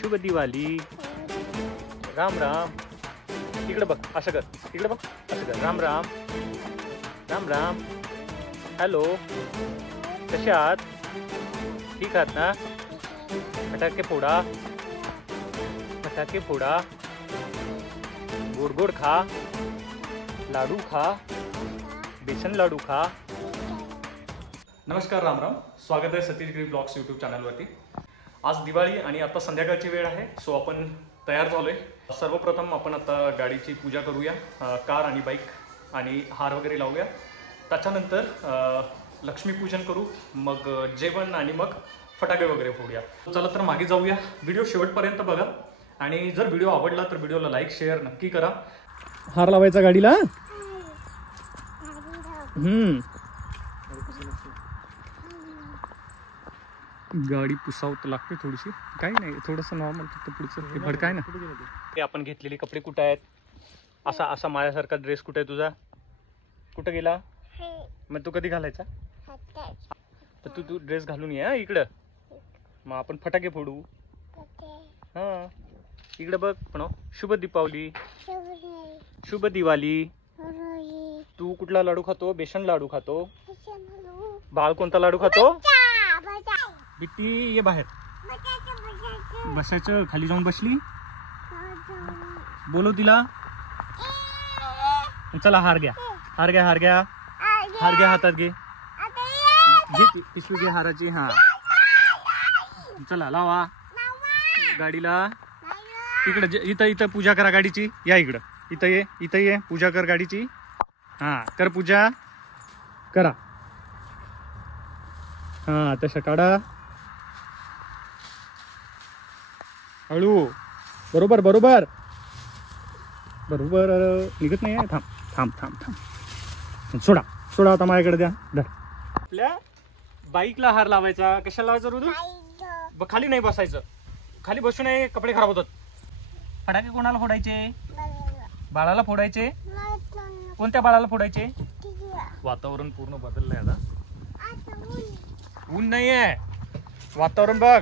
शुभ दिवाळी. राम राम. इकडे बघ असं कर, इकडे बघ असं कर. राम राम राम राम. हॅलो, कसे आहात? ठीक आहात ना? फटाके फोडा, फटाके फोडा, गोड गोड खा, लाडू खा, बेसन लाडू खा. नमस्कार, राम राम. स्वागत आहे सतीश गिरी ब्लॉग्स यूट्यूब चॅनलवरती. आज दिवाळी आणि आता संध्याकाळची वेळ आहे, सो आपण तयार झालोय. सर्वप्रथम आपण आता गाडीची पूजा करूया, कार आणि बाईक, आणि हार वगैरे लावूया. त्याच्यानंतर लक्ष्मीपूजन करू, मग जेवण आणि मग फटाके वगैरे फोडूया. चला तर मागे जाऊया. व्हिडिओ शेवटपर्यंत बघा आणि जर व्हिडिओ आवडला तर व्हिडिओला लाईक शेअर नक्की करा. हार लावायचा गाडीला. गाडी पुसावत लागते थोडीशी, काही नाही, थोडंसं नॉर्मल, फक्त पुढचं ते भडकाय ना. ते आपण घेतलेले कपडे कुठे आहेत? असा असा माझ्यासारखा ड्रेस कुठे आहे तुझा? कुठं गेला? मग तू कधी घालायचा? तर तू ड्रेस घालून ये इकडं, मग आपण फटाके फोडू. हा, इकडे बघ. पण शुभ दीपावली, शुभ दिवाळी. तू कुठला लाडू खातो? बेसन लाडू खातो. बाळ कोणता लाडू खातो? बिट्टी ये बाहेर. बसायचं, खाली जाऊन बसली. बोलव तिला. चला हार घ्या, हार घ्या, हार घ्या, हार घ्या, हातात घे, घे पिशवी घे हाराची. हा, चला लावा गाडीला. इकडे इथं इथं पूजा करा गाडीची. या इकडं, इथं ये, इथं ये, पूजा कर गाडीची. हा, कर पूजा करा. हा, तसं काढा हळू. बरोबर बरोबर बरोबर. निघत नाही. थांब थांब थांब थांब. सोडा सोडा, आता माझ्याकडे द्या. धर. आपल्या बाईकला हार लावायचा. कशाला लावायचा रुदू? खाली नाही बसायचं, खाली बसू नये, कपडे खराब होतात. फटाके कोणाला फोडायचे? बाळाला फोडायचे. कोणत्या बाळाला फोडायचे? वातावरण पूर्ण बदललंय आता. ऊन नाहीये, वातावरण बघ.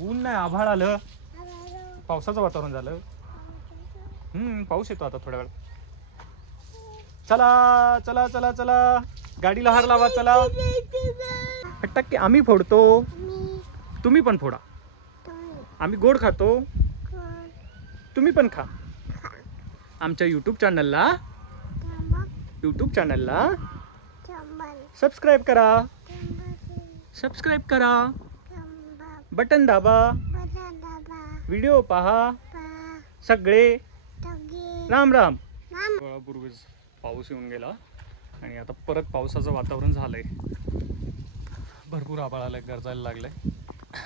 ऊन नाही, आभाळ आलं, पावसाचं वातावरण झालं. पाऊस येतो आता थोड्या वेळ. चला चला चला चला, गाडीला हार लावा. चला, फटाके आम्ही फोडतो, तुम्ही पण फोडा. आम्ही गोड खातो, तुम्ही पण खा. आमच्या यूट्यूब चॅनलला सबस्क्राईब करा, सबस्क्राईब करा, बटन दाबा, व्हिडिओ पहा सगळे. राम राम. पूर्वीच पाऊस येऊन गेला आणि आता परत पावसाचं वातावरण झालंय. भरपूर आभाळ आलंय, गरजायला लागलंय.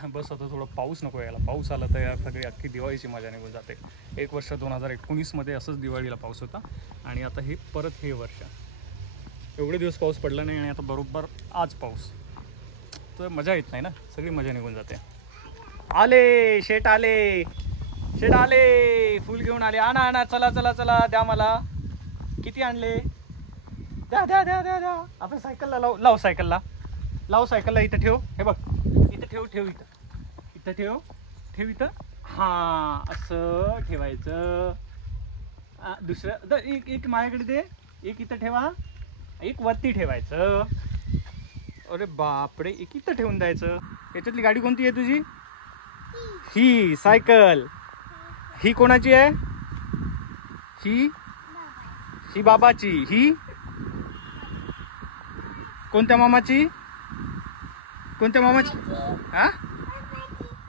बस आता थोडं पाऊस नको यायला. पाऊस आला तर या सगळी अख्खी दिवाळीची मजा निघून जाते. एक वर्ष 2019 मध्ये असंच दिवाळीला पाऊस होता आणि आता हे परत हे वर्ष. एवढे दिवस पाऊस पडला नाही आणि आता बरोबर आज पाऊस, तर मजा येत नाही ना, सगळी मजा निघून जाते. आले शेट, आले शेट, आले फुल घेऊन आले. आणा आणा, चला चला चला, द्या मला. किती आणले? द्या द्या द्या द्या द्या. आपण सायकलला लाव, लाव सायकलला, लाव सायकलला. इथं ठेव, हे बघ, इथं ठेव, ठेव इथं, इथं ठेव, ठेव इथं. हा, असं ठेवायचं. दुसरं एक माझ्याकडे दे, एक इथं ठेवा, एक वरती ठेवायचं. अरे बापरे, एक इथं ठेवून द्यायचं. याच्यातली गाडी कोणती आहे तुझी? ही सायकल. ही कोणाची आहे? ही बाबाची. ही कोणत्या मामाची? कोणत्या मामाची? हा,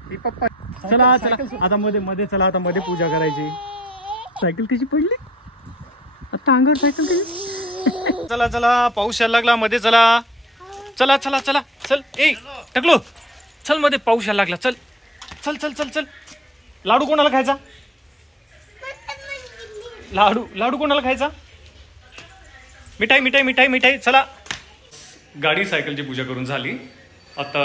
ही पप्पा. चला चला, आता मध्ये मध्ये चला, आता मध्ये पूजा करायची. सायकल कशी पडली आता अंगावर, सायकल कशी. चला चला, पाऊस यायला लागला, मध्ये चला. चला चला चला, चल. ए टकलो, चल, मध्ये पाऊस यायला लागला. चल चल चल चल चल. लाडू कोणाला खायचा? लाडू, लाडू कोणाला खायचा? मिठाई मिठाई मिठाई मिठाई. चला. गाडी सायकलची पूजा करून झाली, आता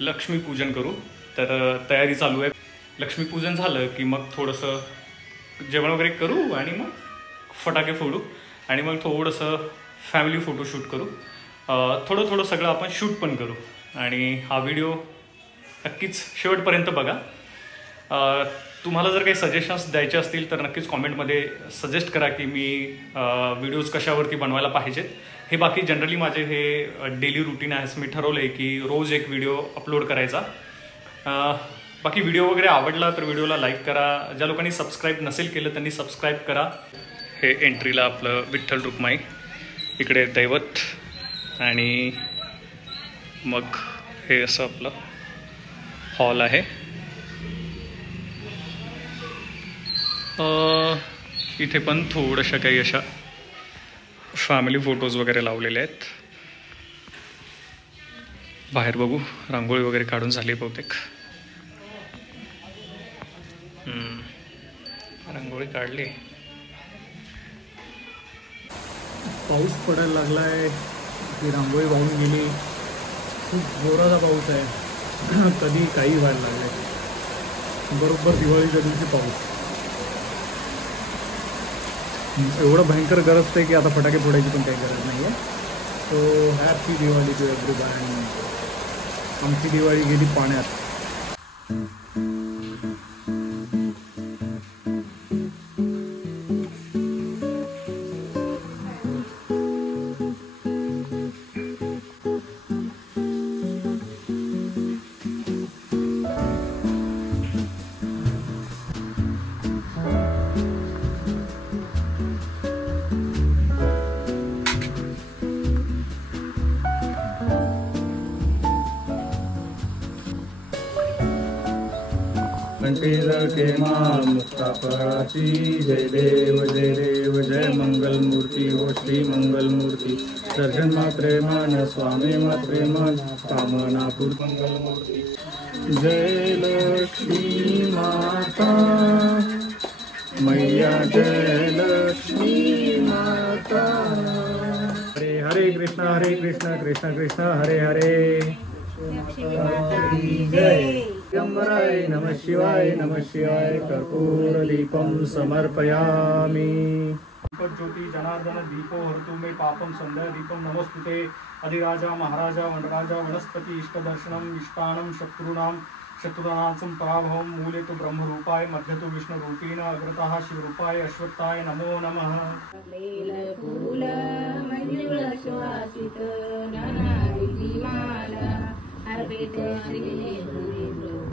लक्ष्मीपूजन करू. तर तयारी चालू आहे. लक्ष्मीपूजन झालं की मग थोडंसं जेवण वगैरे करू आणि मग फटाके फोडू आणि मग थोडंसं फॅमिली फोटोशूट करू. थोडं थोडं सगळं आपण शूट पण करू आणि हा व्हिडिओ नक्कीच शेवटपर्यंत बघा. तुम्हाला जर काही सजेशन्स द्यायचे असतील तर नक्कीच कॉमेंटमध्ये सजेस्ट करा की मी व्हिडिओज कशावरती बनवायला पाहिजेत. हे बाकी जनरली माझे हे डेली रुटीन आहे. असं मी ठरवलं आहे की रोज एक व्हिडिओ अपलोड करायचा. बाकी व्हिडिओ वगैरे आवडला तर व्हिडिओला लाईक करा. ज्या लोकांनी सबस्क्राईब नसेल केलं त्यांनी सबस्क्राईब करा. हे एंट्रीला आपलं विठ्ठल रुक्माई, इकडे दैवत आणि मग हे असं आपलं हॉल आहे. इथे पण थोड्याशा काही अशा फॅमिली फोटोज वगैरे लावलेले आहेत. बाहेर बघू, रांगोळी वगैरे काढून झाली बहुतेक. रांगोळी काढली. पाऊस पडायला लागला आहे. ती रांगोळी वाहून गेली. खूप जोराचा पाऊस आहे. कधी काही व्हायला लागलं आहे. बरोबर दिवाळीच्या दिवशी पाऊस. एवढं भयंकर गरज आहे की आता फटाके फोडायची पण काही गरज नाही आहे. So happy Diwali to everyone. आमची दिवाळी गेली पाण्यात. के मां मुक्ता पराची. जय देव जय मंगल मूर्ति हो श्री मंगल मूर्ति. सर्जन मात्रे मान स्वामी मात्रे मन कामना पूर मंगल मूर्ति. जय लक्ष्मी माता मैया, जय लक्ष्मी माता. हरे हरे कृष्णा कृष्ण कृष्ण हरे हरे. जय शंभराय नमः शिवाय कर्पूर दीपम समर्पयामि. ज्योति जनार्दन दीपो हरतु मे पापम संध्या दीपम नमोस्तुते. अधिराजा महाराजा वनराजा वनस्पति इष्टदर्शनम इष्टानम शत्रुनाशं पराभवम. मूले तो ब्रह्मरूपाय मध्य तो विष्णुरूपेण अग्रतः शिवरूपाय अश्वत्थाय नमो नमः.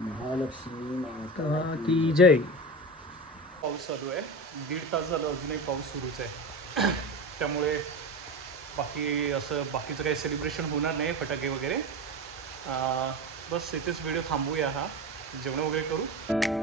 महालक्ष्मी माता की जय. पाऊस चालू आहे. 1.5 तास झालं अजूनही पाऊस सुरूच आहे. त्यामुळे बाकीचं काही सेलिब्रेशन होणार नाही फटाके वगैरे. बस इथेच व्हिडिओ थांबूया. जेवण वगैरे करू.